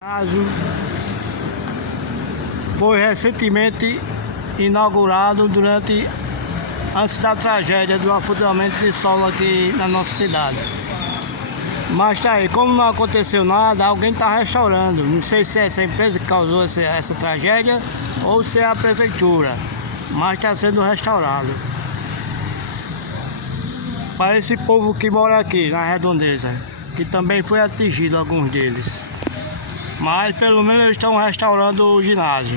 Caso foi recentemente inaugurado antes da tragédia do afundamento de solo aqui na nossa cidade. Mas tá aí, como não aconteceu nada, alguém está restaurando. Não sei se é essa empresa que causou essa tragédia ou se é a prefeitura, mas está sendo restaurado. Para esse povo que mora aqui na redondeza, que também foi atingido alguns deles. Mas pelo menos eles estão restaurando o ginásio.